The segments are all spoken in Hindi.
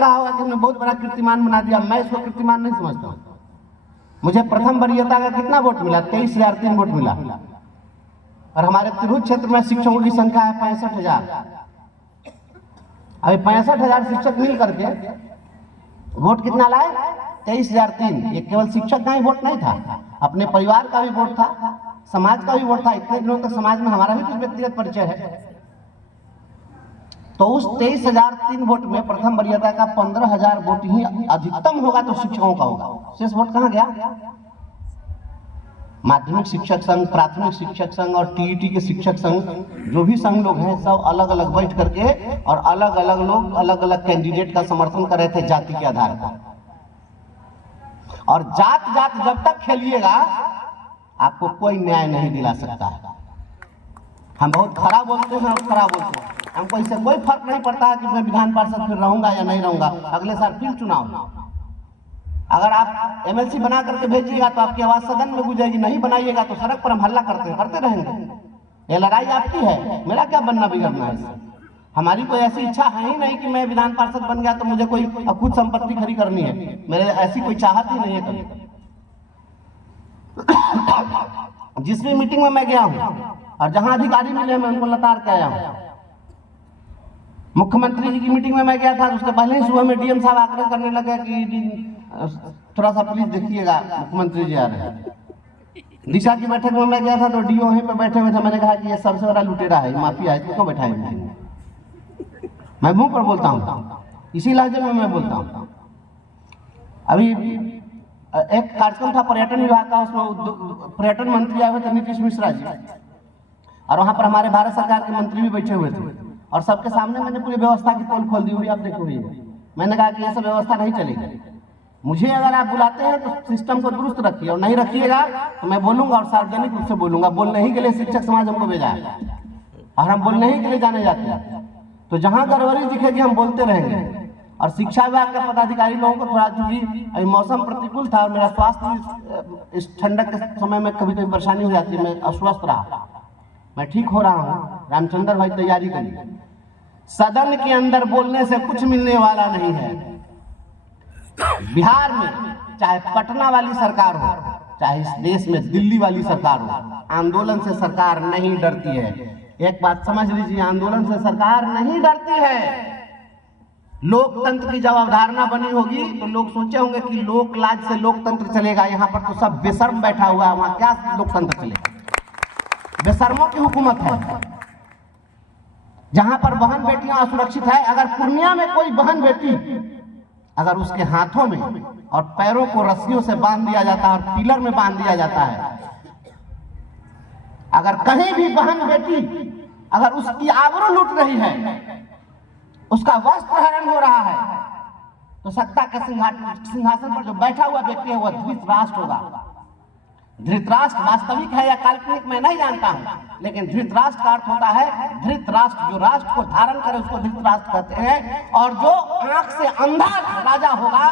रहा होगा कि हमने बहुत बड़ा कीर्तिमान बना दिया। मैं इसको कीर्तिमान नहीं समझता हूँ। मुझे प्रथम वरीयता का कितना वोट मिला? 23,003 वोट मिला। और हमारे तिरहुत क्षेत्र में शिक्षकों की संख्या है 65,000। अभी 65,000 शिक्षक मिल करके वोट कितना लाए? 23,003। ये केवल शिक्षक का ही वोट नहीं था, अपने परिवार का भी वोट था, समाज का भी वोट था। इतने दिनों तक समाज में हमारा भी कुछ व्यक्तिगत परिचय है। तो उस 23,003 वोट में प्रथम वरीयता का 15,000 वोट ही अधिकतम होगा तो शिक्षकों का होगा। शेष वोट कहाँ गया? माध्यमिक शिक्षक संघ, प्राथमिक शिक्षक संघ और टीईटी के शिक्षक संघ, जो भी संघ लोग हैं, सब अलग अलग बैठ करके और अलग अलग लोग अलग अलग कैंडिडेट का समर्थन कर रहे थे जाति के आधार पर। और जात जात जब तक खेलिएगा आपको कोई न्याय नहीं दिला सकता है। हम बहुत खरा बोलते हैं और खरा बोलते हैं, हमको इससे कोई फर्क नहीं पड़ता है कि मैं विधान पार्षद फिर रहूंगा या नहीं रहूंगा। अगले साल फिर चुनाव। अगर आप एमएलसी बना करके भेजिएगा तो आपकी आवाज सदन में गूंजेगी, नहीं बनाइएगा तो सड़क पर हम हल्ला करते रहेंगे। ये लड़ाई आपकी है, मेरा क्या बनना बिगड़ना है इससे। हमारी कोई ऐसी इच्छा है ही नहीं कि मैं विधान पार्षद बन गया तो मुझे कोई कुछ संपत्ति खड़ी करनी है। मेरे ऐसी कोई चाहत ही नहीं है कभी। जिस भी मीटिंग में मैं गया हूँ और जहां अधिकारी मिले मैं उनको लताड़ के आया हूँ। मुख्यमंत्री जी की मीटिंग में मैं गया था, उसके पहले ही सुबह में डीएम साहब आग्रह करने लगे कि थोड़ा सा प्लीज देखिएगा, मुख्यमंत्री जी आ रहे हैं। दिशा की बैठक में मैं गया था तो डीओ वहीं पे बैठे हुए थे। मैंने कहा कि ये सबसे बड़ा लुटेरा है, माफिया है, इसको क्यों बैठाए? मैं मुंह पर बोलता हूँ, इसी लहजे में मैं बोलता हूँ। अभी एक कार्यक्रम था पर्यटन विभाग का, उसमें पर्यटन मंत्री आए हुए थे नीतीश मिश्रा जी, और वहां पर हमारे भारत सरकार के मंत्री भी बैठे हुए थे। और सबके सामने मैंने पूरी व्यवस्था की पोल खोल दी हुई, आप देखो हुई है। मैंने कहा कि ये सब व्यवस्था नहीं चलेगी। मुझे अगर आप बुलाते हैं तो सिस्टम को दुरुस्त रखिए, और नहीं रखिएगा तो मैं बोलूंगा और सार्वजनिक रूप से बोलूंगा। बोलने ही के लिए शिक्षक समाज हमको भेजा है और हम बोलने ही के लिए जाने जाते हैं। तो जहां गड़बड़ी दिखेगी हम बोलते रहेंगे। और शिक्षा विभाग के पदाधिकारी लोगों को थोड़ा, चूंकि मौसम प्रतिकूल था और मेरा स्वास्थ्य इस ठंडक के समय में कभी कभी परेशानी हो जाती है, मैं अस्वस्थ रहा। मैं ठीक हो रहा हूँ। रामचंद्र भाई तैयारी करिए। सदन के अंदर बोलने से कुछ मिलने वाला नहीं है। बिहार में चाहे पटना वाली सरकार हो, चाहे इस देश में दिल्ली वाली सरकार हो, आंदोलन से सरकार नहीं डरती है। एक बात समझ लीजिए, आंदोलन से सरकार नहीं डरती है। लोकतंत्र की जब अवधारणा बनी होगी तो लोग सोचे होंगे कि लोक लाज से लोकतंत्र चलेगा। यहाँ पर तो सब बेशर्म बैठा हुआ है, वहां क्या लोकतंत्र चलेगा? बेशर्मों की हुकूमत है। जहां पर बहन बेटियां असुरक्षित है, अगर पूर्णिया में कोई बहन बेटी अगर उसके हाथों में और पैरों को रस्सियों से बांध दिया जाता है और पिलर में बांध दिया जाता है, अगर कहीं भी बहन बेटी अगर उसकी आबरू लूट रही है, उसका वस्त्र हरण हो रहा है, तो सत्ता के सिंहासन पर जो बैठा हुआ व्यक्ति है वह धृतराष्ट्र होगा। धृतराष्ट्र वास्तविक है या काल्पनिक मैं नहीं जानता हूं, लेकिन धृतराष्ट्र का अर्थ होता है धृतराष्ट्र, जो राष्ट्र को धारण करे उसको धृतराष्ट्र कहते हैं। और जो आंख से अंधा राजा होगा,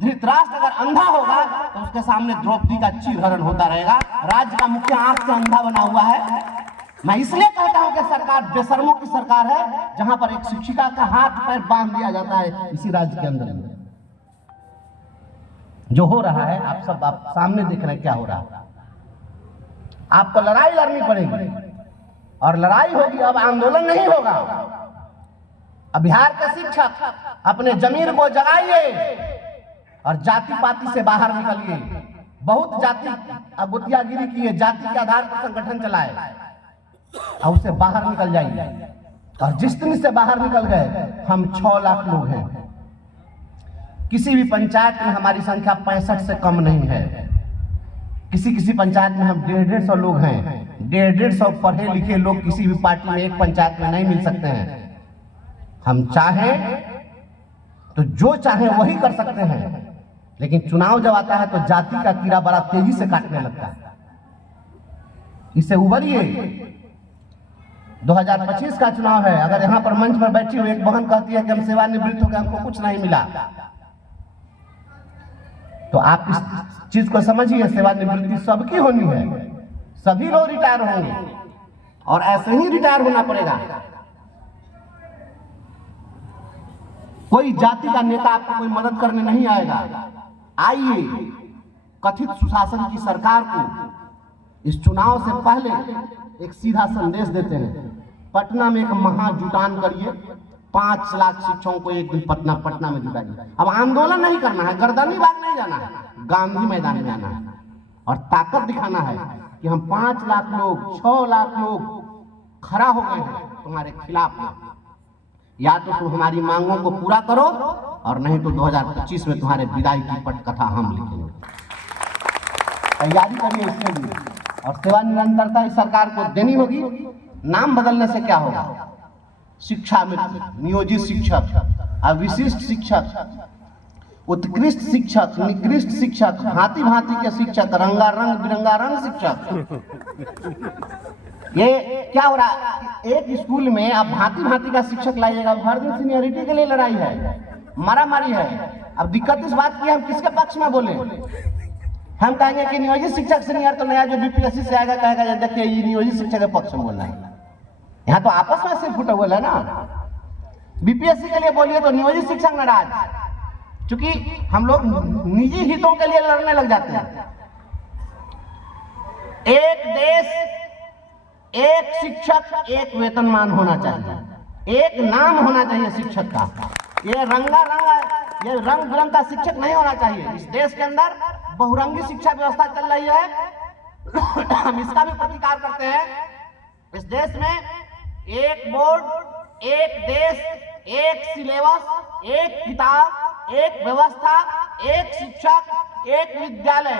धृतराष्ट्र अगर अंधा होगा तो उसके सामने द्रौपदी का चीरहरण होता रहेगा। राज्य का मुखिया आंख से अंधा बना हुआ है। मैं इसलिए कहता हूं कि सरकार बेशर्मों की सरकार है, जहां पर एक शिक्षिका का हाथ पैर बांध दिया जाता है इसी राज्य के अंदर। जो हो रहा है आप सब सामने देख रहे हैं क्या हो रहा है। आपको लड़ाई लड़नी पड़ेगी और लड़ाई होगी, अब आंदोलन नहीं होगा। अब बिहार के शिक्षक अपने जमीर को जगाइए और जाति पाति से बाहर निकलिए। बहुत जाति गुतियागिरी की है, जाति के आधार पर संगठन चलाए और उससे बाहर निकल जाइए। और जिस दिन से बाहर निकल गए, हम 6 लाख लोग हैं। किसी भी पंचायत में हमारी संख्या 65 से कम नहीं है। किसी पंचायत में हम 150 लोग हैं। 150 पढ़े लिखे लोग किसी भी पार्टी में एक पंचायत में नहीं मिल सकते हैं। हम चाहें तो जो चाहें वही कर सकते हैं, लेकिन चुनाव जब आता है तो जाति का कीड़ा बड़ा तेजी से काटने लगता है। इससे उबरिए। 2025 का चुनाव है। अगर यहाँ पर मंच पर बैठी हुई एक बहन कहती है कि हम सेवानिवृत्त हो गए, हमको कुछ नहीं मिला, तो आप इस चीज को समझिए, सेवानिवृत्ति सबकी होनी है। सभी लोग रिटायर होंगे और ऐसे ही रिटायर होना पड़ेगा। कोई जाति का नेता आपको कोई मदद करने नहीं आएगा। आइए कथित सुशासन की सरकार को इस चुनाव से पहले एक सीधा संदेश देते हैं। पटना में एक महाजुटान करिए, 5 लाख शिक्षकों को एक दिन पटना में जुटाइए। अब आंदोलन नहीं करना है, गर्दनी बाग नहीं जाना है, गांधी मैदान में आना है और ताकत दिखाना है कि हम 5 लाख लोग, 6 लाख लोग खड़ा हो गए हैं तुम्हारे खिलाफ में। या तो तुम हमारी मांगों को पूरा करो और नहीं तो 2025 में तुम्हारे विदाई की पटकथा हम लिखेंगे। तैयारी करिए इसके लिए और सेवा निरंतरता इस सरकार को देनी होगी। नाम बदलने से क्या होगा? शिक्षा मित्र, नियोजित शिक्षक, अविशिष्ट शिक्षक, उत्कृष्ट शिक्षक, निकृष्ट शिक्षक, भांति भांति के शिक्षक, रंगारंग बिरंगारंग शिक्षक। ये क्या हो रहा है? एक स्कूल में आप भांति भांति का शिक्षक लाइएगा, हर दिन सीनियरिटी के लिए लड़ाई है, मारामारी है। अब दिक्कत इस बात की हम किसके पक्ष में बोले? हम कहेंगे कि नियोजित शिक्षक सीनियर तो नया जो बीपीएससी से आएगा कहेगा देखिए ये नियोजित शिक्षक के पक्ष में बोलना है। यहाँ तो आपस में सिर्फ फुटा हुआ है ना। बीपीएससी के लिए बोलिए तो नियोजित शिक्षक नाराज, क्योंकि हम लोग निजी हितों के लिए लड़ने लग जाते हैं। एक देश, एक शिक्षक, एक वेतनमान होना चाहिए, एक नाम होना चाहिए शिक्षक का। ये ये रंग बिरंग का शिक्षक नहीं होना चाहिए। इस देश के अंदर बहुरंगी शिक्षा व्यवस्था चल रही है, हम इसका भी प्रतिकार करते हैं। इस देश में एक बोर्ड, एक देश, एक सिलेबस, एक किताब, एक व्यवस्था, एक शिक्षक, एक विद्यालय।